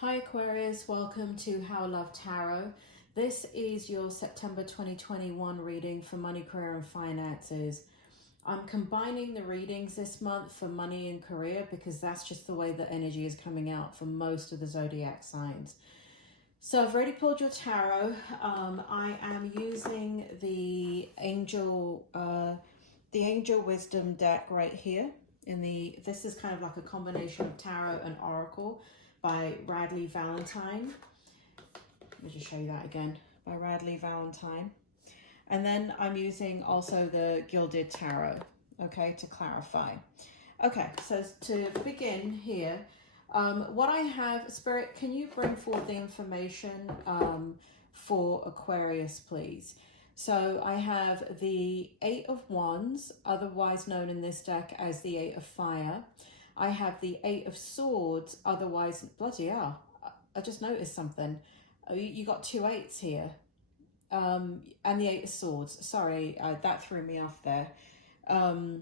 Hi Aquarius, welcome to How Love Tarot. This is your September 2021 reading for money, career and finances. I'm combining the readings this month for money and career because that's just the way the energy is coming out for most of the zodiac signs. So I've already pulled your tarot. I am using the Angel Wisdom deck right here. This is kind of like a combination of tarot and oracle by Radley Valentine. Let me just show you that again, by Radley Valentine. And then I'm using also the Gilded Tarot, okay, to clarify. Okay, so to begin here, what I have, Spirit, can you bring forward the information for Aquarius, please? So I have the Eight of Wands, otherwise known in this deck as the Eight of Fire. I have the Eight of Swords, otherwise, bloody hell, I just noticed something. You got two eights here. And the Eight of Swords. Sorry, that threw me off there. So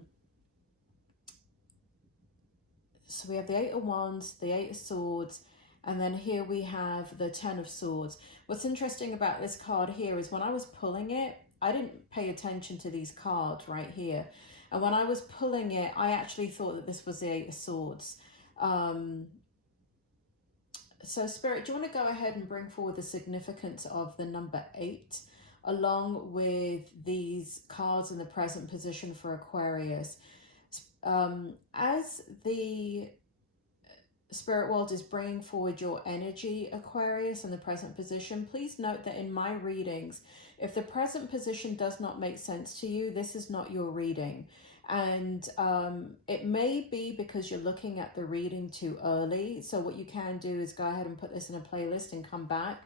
we have the Eight of Wands, the Eight of Swords, and then here we have the Ten of Swords. What's interesting about this card here is when I was pulling it, I didn't pay attention to these cards right here. And when I was pulling it, I actually thought that this was the Eight of Swords. So Spirit, do you want to go ahead and bring forward the significance of the number 8 along with these cards in the present position for Aquarius? As the Spirit world is bringing forward your energy, Aquarius, in the present position, please note that in my readings, if the present position does not make sense to you, this is not your reading. And it may be because you're looking at the reading too early. So what you can do is go ahead and put this in a playlist and come back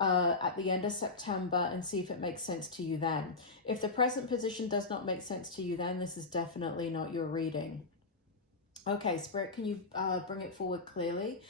at the end of September and see if it makes sense to you then. If the present position does not make sense to you then, this is definitely not your reading. Okay, Spirit, can you bring it forward clearly?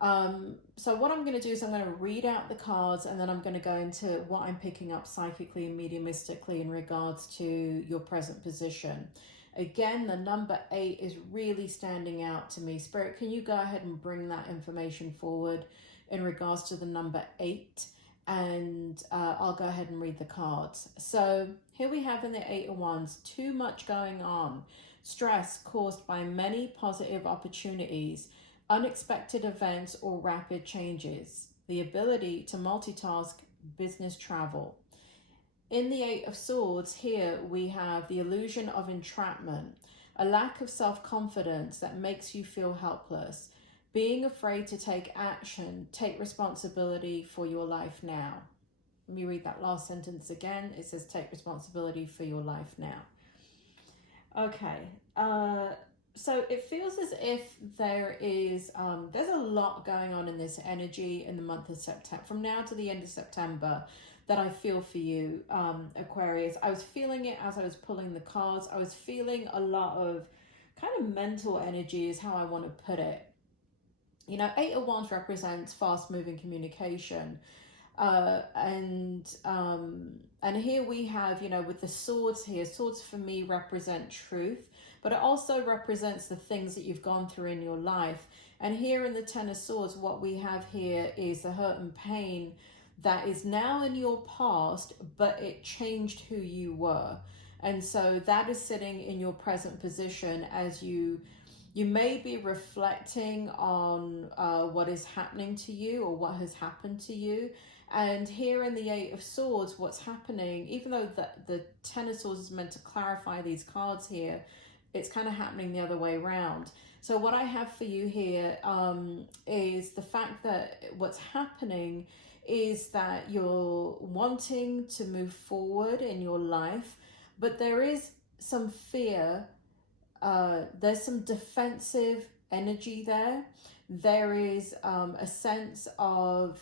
So what I'm going to do is I'm going to read out the cards and then I'm going to go into what I'm picking up psychically and mediumistically in regards to your present position. Again, the number 8 is really standing out to me. Spirit, can you go ahead and bring that information forward in regards to the number 8? And I'll go ahead and read the cards. So here we have in the Eight of Wands, too much going on. Stress caused by many positive opportunities, unexpected events or rapid changes, the ability to multitask, business travel. In the Eight of Swords here we have the illusion of entrapment, a lack of self-confidence that makes you feel helpless, being afraid to take action, take responsibility for your life now. Let me read that last sentence again. It says take responsibility for your life now. Okay, so it feels as if there is, there's a lot going on in this energy in the month of September, from now to the end of September, that I feel for you, Aquarius. I was feeling it as I was pulling the cards. I was feeling a lot of kind of mental energy is how I want to put it. You know, Eight of Wands represents fast-moving communication. And here we have, you know, with the swords here, swords for me represent truth, but it also represents the things that you've gone through in your life. And here in the Ten of Swords, what we have here is the hurt and pain that is now in your past, but it changed who you were. And so that is sitting in your present position as you may be reflecting on what is happening to you or what has happened to you. And here in the Eight of Swords, what's happening, even though the Ten of Swords is meant to clarify these cards here, it's kind of happening the other way around. So what I have for you here is the fact that what's happening is that you're wanting to move forward in your life, but there is some fear. There's some defensive energy there. There is a sense of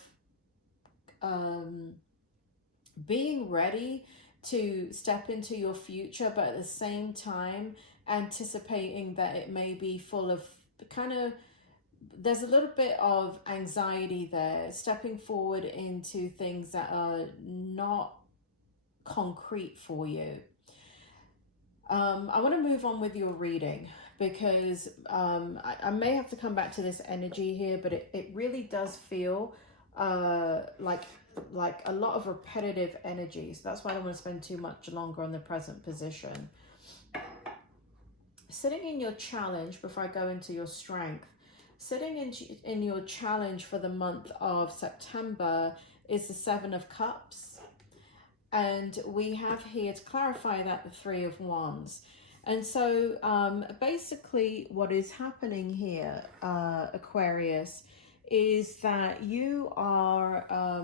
being ready to step into your future, but at the same time anticipating that it may be full of there's a little bit of anxiety there, stepping forward into things that are not concrete for you. I want to move on with your reading because I may have to come back to this energy here, but it really does feel like a lot of repetitive energies. That's why I don't want to spend too much longer on the present position. Sitting in your challenge, before I go into your strength, sitting in your challenge for the month of September is the Seven of Cups. And we have here, to clarify that, the Three of Wands. And so basically what is happening here, Aquarius, is that you are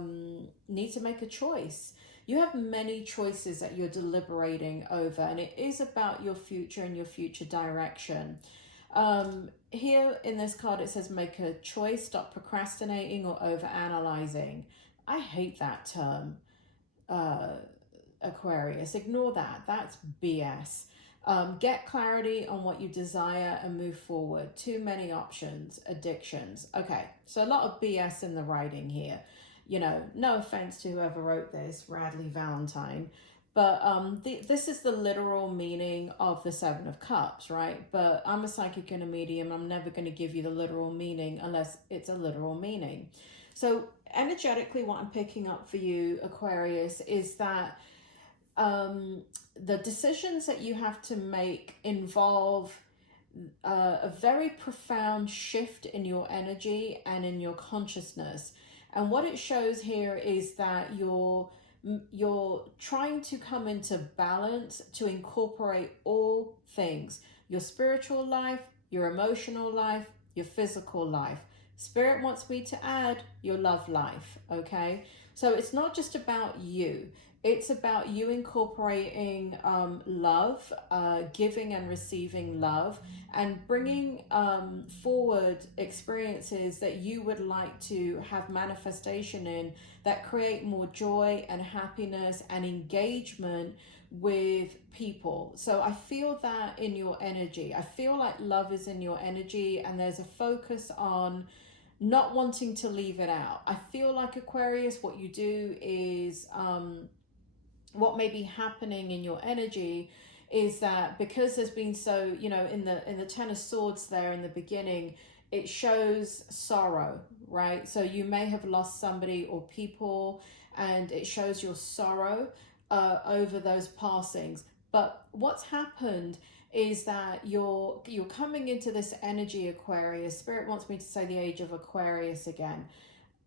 need to make a choice. You have many choices that you're deliberating over, and it is about your future and your future direction. Here in this card, it says make a choice, stop procrastinating or over-analyzing. I hate that term, Aquarius. Ignore that. That's BS. Get clarity on what you desire and move forward. Too many options, addictions. Okay, so a lot of BS in the writing here. You know, no offense to whoever wrote this, Radley Valentine, but this is the literal meaning of the Seven of Cups, right? But I'm a psychic and a medium. I'm never going to give you the literal meaning unless it's a literal meaning. So energetically, what I'm picking up for you, Aquarius, is that the decisions that you have to make involve a very profound shift in your energy and in your consciousness. And what it shows here is that you're trying to come into balance to incorporate all things: your spiritual life, your emotional life, your physical life. Spirit wants me to add your love life, okay? So it's not just about you. It's about you incorporating love, giving and receiving love, and bringing forward experiences that you would like to have manifestation in that create more joy and happiness and engagement with people. So I feel that in your energy. I feel like love is in your energy, and there's a focus on not wanting to leave it out. I feel like, Aquarius, what you do is what may be happening in your energy is that because there's been so, you know, in the Ten of Swords there in the beginning, it shows sorrow, right? So you may have lost somebody or people, and it shows your sorrow over those passings. But what's happened is that you're coming into this energy, Aquarius. Spirit wants me to say the age of Aquarius again.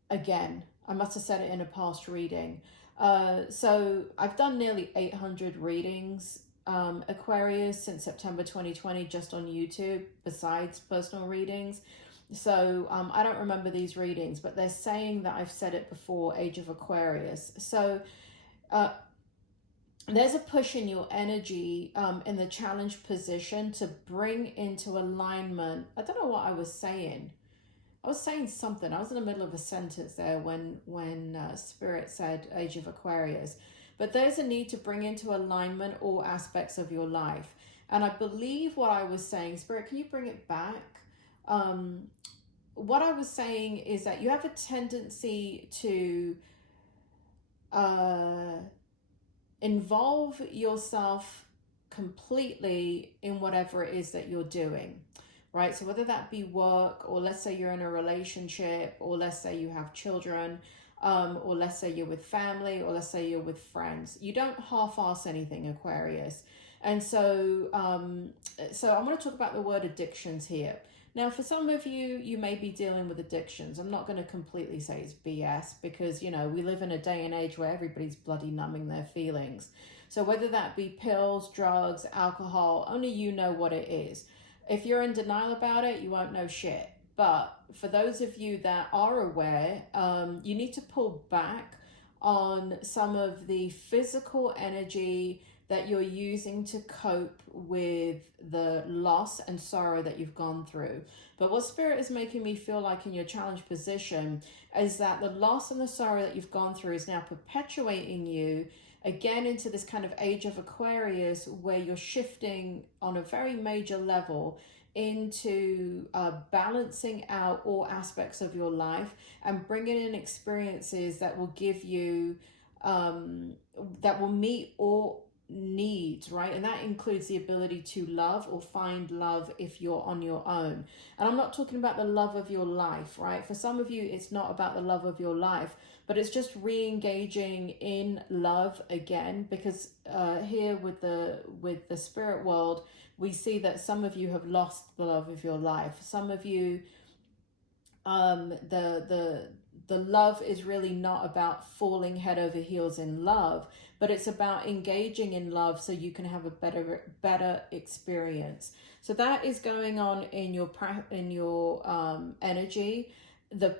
I must have said it in a past reading. So I've done nearly 800 readings, Aquarius, since September 2020, just on YouTube, besides personal readings. So I don't remember these readings, but they're saying that I've said it before, age of Aquarius. So there's a push in your energy in the challenge position to bring into alignment. I don't know what I was saying. I was saying something. I was in the middle of a sentence there when Spirit said age of Aquarius. But there's a need to bring into alignment all aspects of your life. And I believe what I was saying, Spirit, can you bring it back? What I was saying is that you have a tendency to involve yourself completely in whatever it is that you're doing. Right, so whether that be work, or let's say you're in a relationship, or let's say you have children, or let's say you're with family, or let's say you're with friends. You don't half-ass anything, Aquarius. And so, so I'm going to talk about the word addictions here. Now, for some of you, you may be dealing with addictions. I'm not going to completely say it's BS because, you know, we live in a day and age where everybody's bloody numbing their feelings. So whether that be pills, drugs, alcohol, only you know what it is. If you're in denial about it, you won't know shit. But for those of you that are aware, you need to pull back on some of the physical energy that you're using to cope with the loss and sorrow that you've gone through. But what Spirit is making me feel like in your challenge position is that the loss and the sorrow that you've gone through is now perpetuating you again into this kind of age of Aquarius, where you're shifting on a very major level into balancing out all aspects of your life and bringing in experiences that will give you, that will meet all needs, right? And that includes the ability to love or find love if you're on your own. And I'm not talking about the love of your life, right? For some of you, it's not about the love of your life, but it's just re-engaging in love again, because here with the spirit world, we see that some of you have lost the love of your life. Some of you, the love is really not about falling head over heels in love, but it's about engaging in love so you can have a better experience. So that is going on in your energy. The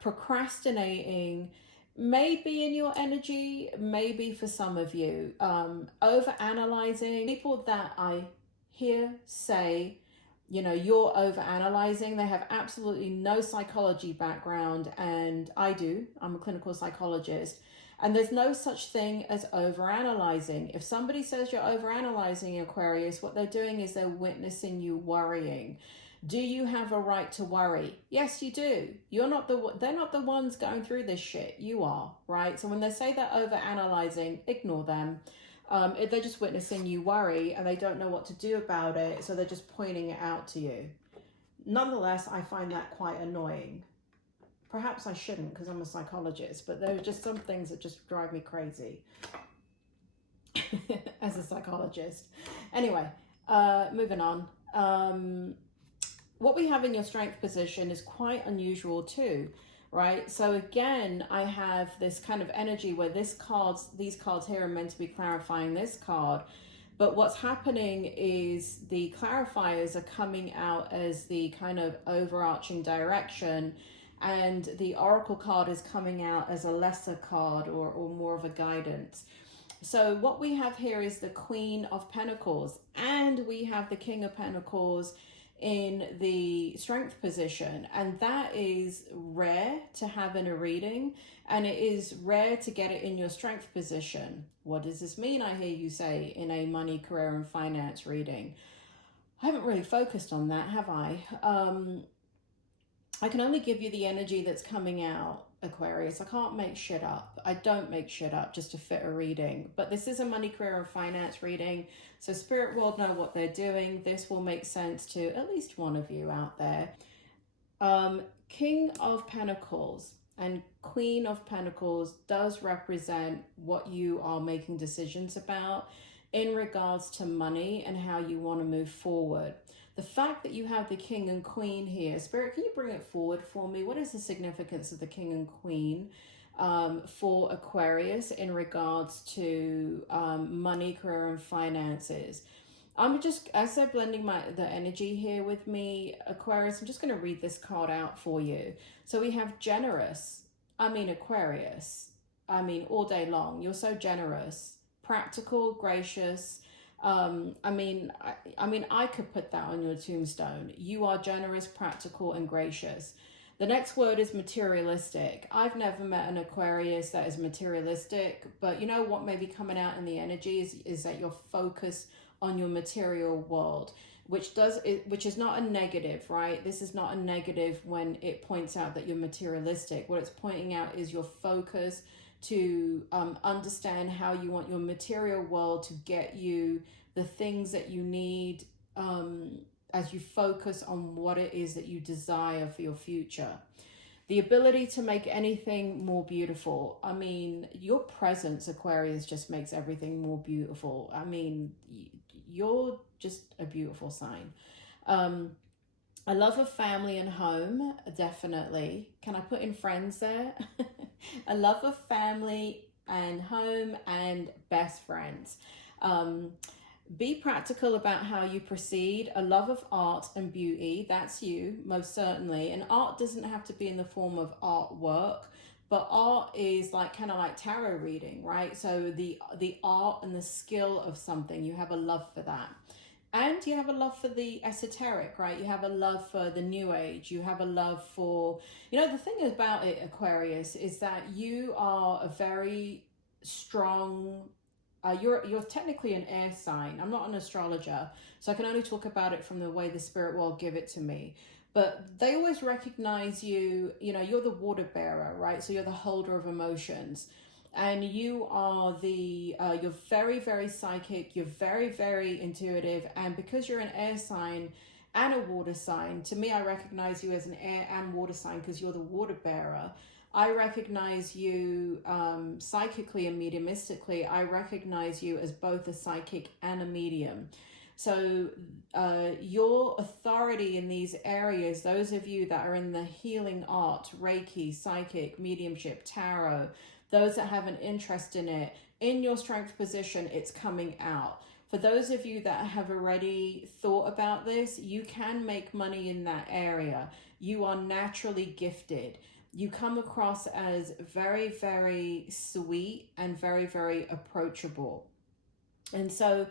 procrastinating may be in your energy, maybe for some of you. Over analyzing, people that I hear say, you know, you're over analyzing, they have absolutely no psychology background, and I do. I'm a clinical psychologist, and there's no such thing as over analyzing. If somebody says you're over analyzing, Aquarius, what they're doing is they're witnessing you worrying. Do you have a right to worry? Yes, you do. They're not the ones going through this shit. You are, right? So when they say they're over analyzing, ignore them. They're just witnessing you worry, and they don't know what to do about it, so they're just pointing it out to you. Nonetheless, I find that quite annoying. Perhaps I shouldn't, because I'm a psychologist, but there are just some things that just drive me crazy as a psychologist. Anyway, moving on. What we have in your strength position is quite unusual too. Right, so again, I have this kind of energy where these cards here are meant to be clarifying this card, but what's happening is the clarifiers are coming out as the kind of overarching direction, and the oracle card is coming out as a lesser card or more of a guidance. So what we have here is the Queen of Pentacles, and we have the King of Pentacles in the strength position, and that is rare to have in a reading, and it is rare to get it in your strength position. What does this mean, I hear you say, in a money, career, and finance reading? I haven't really focused on that, have I? I can only give you the energy that's coming out, Aquarius. I can't make shit up. I don't make shit up just to fit a reading. But this is a money, career, and finance reading. So Spirit World know what they're doing. This will make sense to at least one of you out there. King of Pentacles and Queen of Pentacles does represent what you are making decisions about in regards to money and how you want to move forward. The fact that you have the King and Queen here, Spirit, can you bring it forward for me? What is the significance of the King and Queen for Aquarius in regards to money, career, and finances? I'm just, as they're blending the energy here with me, Aquarius, I'm just going to read this card out for you. So we have generous. I mean, Aquarius, I mean, all day long. You're so generous, practical, gracious. I mean, I could put that on your tombstone. You are generous, practical, and gracious. The next word is materialistic. I've never met an Aquarius that is materialistic, but you know what may be coming out in the energy is that you're focused on your material world, which is not a negative, right? This is not a negative when it points out that you're materialistic. What it's pointing out is your focus to understand how you want your material world to get you the things that you need as you focus on what it is that you desire for your future. The ability to make anything more beautiful. I mean, your presence, Aquarius, just makes everything more beautiful. I mean, you're just a beautiful sign. I love a family and home, definitely. Can I put in friends there? I love a family and home and best friends. Be practical about how you proceed. A love of art and beauty, that's you, most certainly. And art doesn't have to be in the form of artwork, but art is like kind of like tarot reading, right? So the art and the skill of something, you have a love for that. And you have a love for the esoteric, right? You have a love for the new age. You have a love for, you know, the thing about it, Aquarius, is that you are a very strong, you're technically an air sign. I'm not an astrologer, so I can only talk about it from the way the spirit world give it to me. But they always recognize you, you know, you're the water bearer, right? So you're the holder of emotions. and you are you're very, very psychic, you're very, very intuitive, and because you're an air sign and a water sign, to me, I recognize you as an air and water sign because you're the water bearer. I recognize you psychically and mediumistically. I recognize you as both a psychic and a medium. So your authority in these areas, those of you that are in the healing art, Reiki, psychic, mediumship, tarot, those that have an interest in it, in your strength position, it's coming out. For those of you that have already thought about this, you can make money in that area. You are naturally gifted. You come across as very, very sweet and very, very approachable. And so,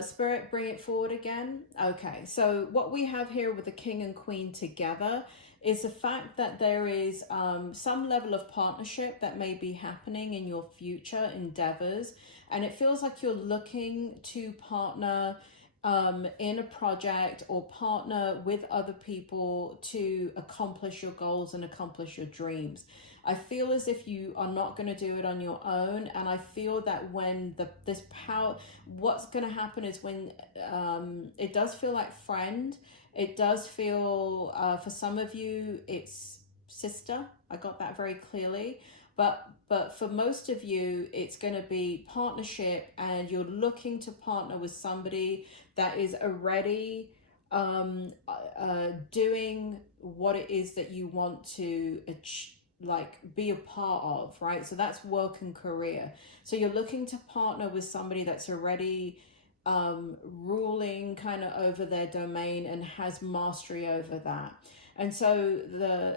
Spirit, bring it forward again. Okay, so what we have here with the King and Queen together is the fact that there is some level of partnership that may be happening in your future endeavors. And it feels like you're looking to partner in a project or partner with other people to accomplish your goals and accomplish your dreams. I feel as if you are not going to do it on your own, and I feel that when this power, what's going to happen is when it does feel like friend, it does feel for some of you it's sister. I got that very clearly. But for most of you, it's going to be partnership, and you're looking to partner with somebody that is already doing what it is that you want to be a part of, right? So that's work and career. So you're looking to partner with somebody that's already ruling kind of over their domain and has mastery over that. And so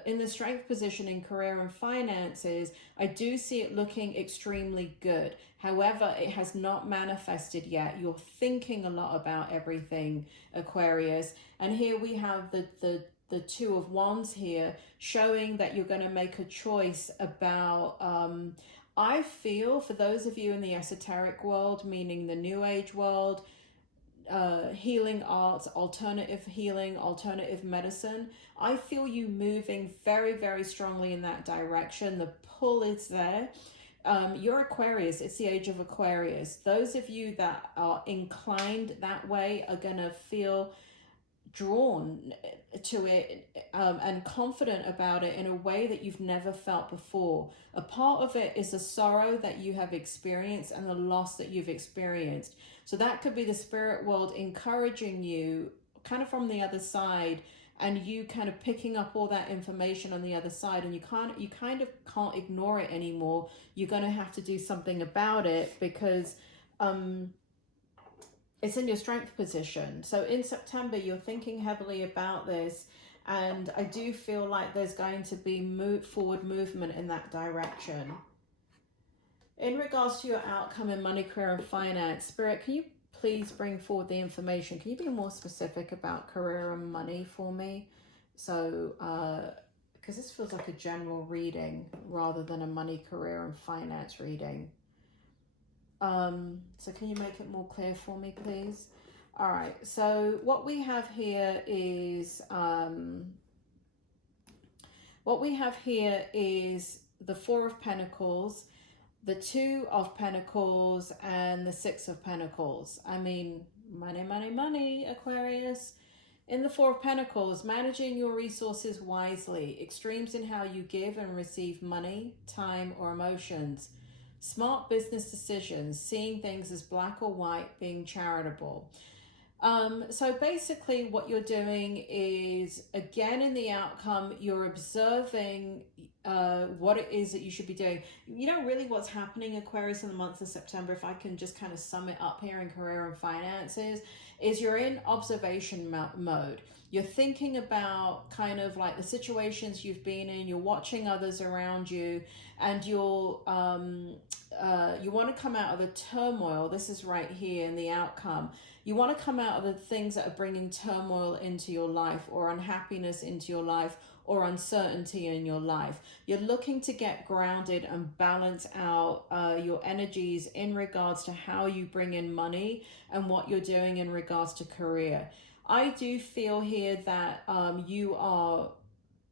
in the strength position in career and finances, I do see it looking extremely good. However, it has not manifested yet. You're thinking a lot about everything, Aquarius. And here we have the Two of Wands here, showing that you're going to make a choice about, I feel for those of you in the esoteric world, meaning the New Age world, healing arts, alternative healing, alternative medicine, I feel you moving very, very strongly in that direction. The pull is there. You're Aquarius. It's the age of Aquarius. Those of you that are inclined that way are going to feel drawn to it and confident about it in a way that you've never felt before. A part of it is the sorrow that you have experienced and the loss that you've experienced. So that could be the spirit world encouraging you kind of from the other side, and you kind of picking up all that information on the other side, and you kind of can't ignore it anymore. You're going to have to do something about it because it's in your strength position. So in September, you're thinking heavily about this, and I do feel like there's going to be forward movement in that direction. In regards to your outcome in money, career, and finance, Spirit, can you please bring forward the information? Can you be more specific about career and money for me? So, because this feels like a general reading rather than a money, career, and finance reading. So can you make it more clear for me, please? All right, so what we have here is the Four of Pentacles, the Two of Pentacles, and the Six of Pentacles. I mean, money, money, money, Aquarius. In the Four of Pentacles, managing your resources wisely, extremes in how you give and receive money, time, or emotions. Smart business decisions, seeing things as black or white, being charitable. So basically what you're doing is, again, in the outcome, you're observing what it is that you should be doing. You know, really what's happening, Aquarius, in the month of September, if I can just kind of sum it up here in career and finances, is you're in observation mode. You're thinking about kind of like the situations you've been in, you're watching others around you, and you want to come out of the turmoil. This is right here in the outcome. You want to come out of the things that are bringing turmoil into your life, or unhappiness into your life, or uncertainty in your life. You're looking to get grounded and balance out your energies in regards to how you bring in money and what you're doing in regards to career. I do feel here that you are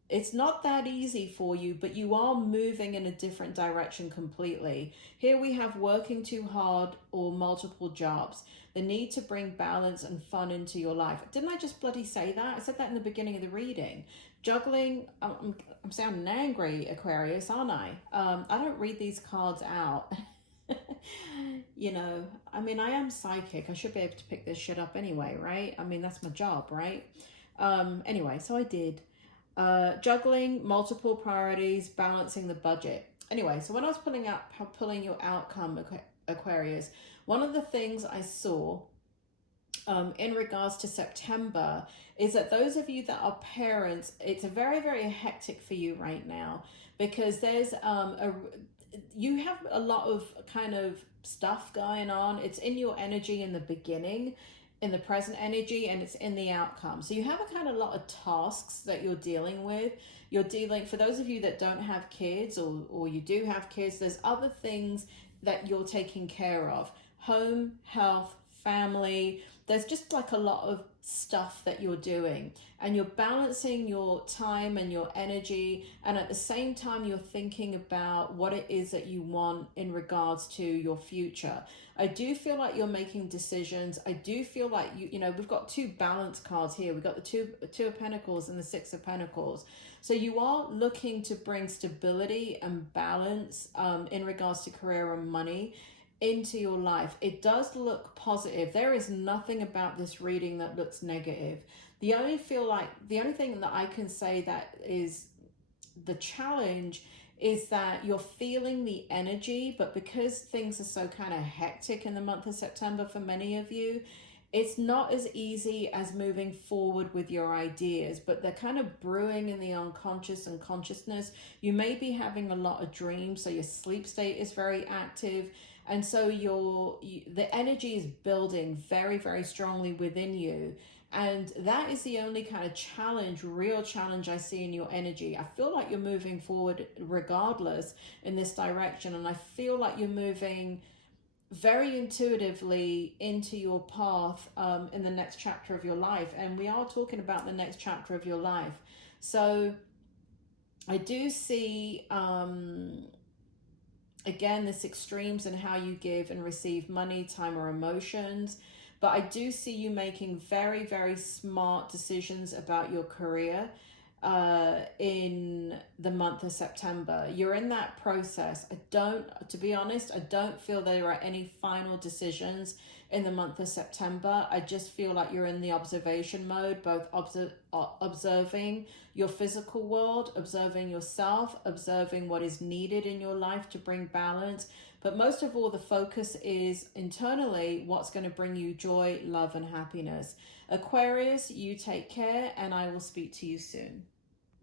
it's not that easy for you, but you are moving in a different direction completely. Here we have working too hard or multiple jobs. The need to bring balance and fun into your life. Didn't I just bloody say that? I said that in the beginning of the reading. Juggling, I'm sounding angry, Aquarius, aren't I? I don't read these cards out. You know, I mean, I am psychic. I should be able to pick this shit up anyway, right? I mean, that's my job, right? Anyway, so I did. Juggling multiple priorities, balancing the budget. Anyway, so when I was pulling your outcome, Aquarius, one of the things I saw in regards to September is that those of you that are parents, it's a very, very hectic for you right now, because there's you have a lot of kind of stuff going on. It's in your energy in the beginning, in the present energy, and it's in the outcome. So you have a kind of lot of tasks that you're dealing with. You're dealing, for those of you that don't have kids, or you do have kids, there's other things that you're taking care of. Home, health, family. There's just like a lot of stuff that you're doing, and you're balancing your time and your energy, and at the same time you're thinking about what it is that you want in regards to your future. I do feel like you're making decisions. I do feel like you know, we've got two balance cards here. We've got the two of Pentacles and the Six of Pentacles. So you are looking to bring stability and balance in regards to career and money into your life. It does look positive. There is nothing about this reading that looks negative. The only thing that I can say that is the challenge is that you're feeling the energy, but because things are so kind of hectic in the month of September for many of you, it's not as easy as moving forward with your ideas, but they're kind of brewing in the unconscious and consciousness. You may be having a lot of dreams, so your sleep state is very active. And so the energy is building very, very strongly within you. And that is the only kind of challenge, real challenge I see in your energy. I feel like you're moving forward regardless in this direction. And I feel like you're moving very intuitively into your path in the next chapter of your life. And we are talking about the next chapter of your life. So I do see... again, this extremes in how you give and receive money, time, or emotions. But I do see you making very, very smart decisions about your career in the month of September. You're in that process. To be honest, I don't feel there are any final decisions in the month of September. I just feel like you're in the observation mode, both observing your physical world, observing yourself, observing what is needed in your life to bring balance. But most of all, the focus is internally what's going to bring you joy, love, and happiness. Aquarius, you take care, and I will speak to you soon.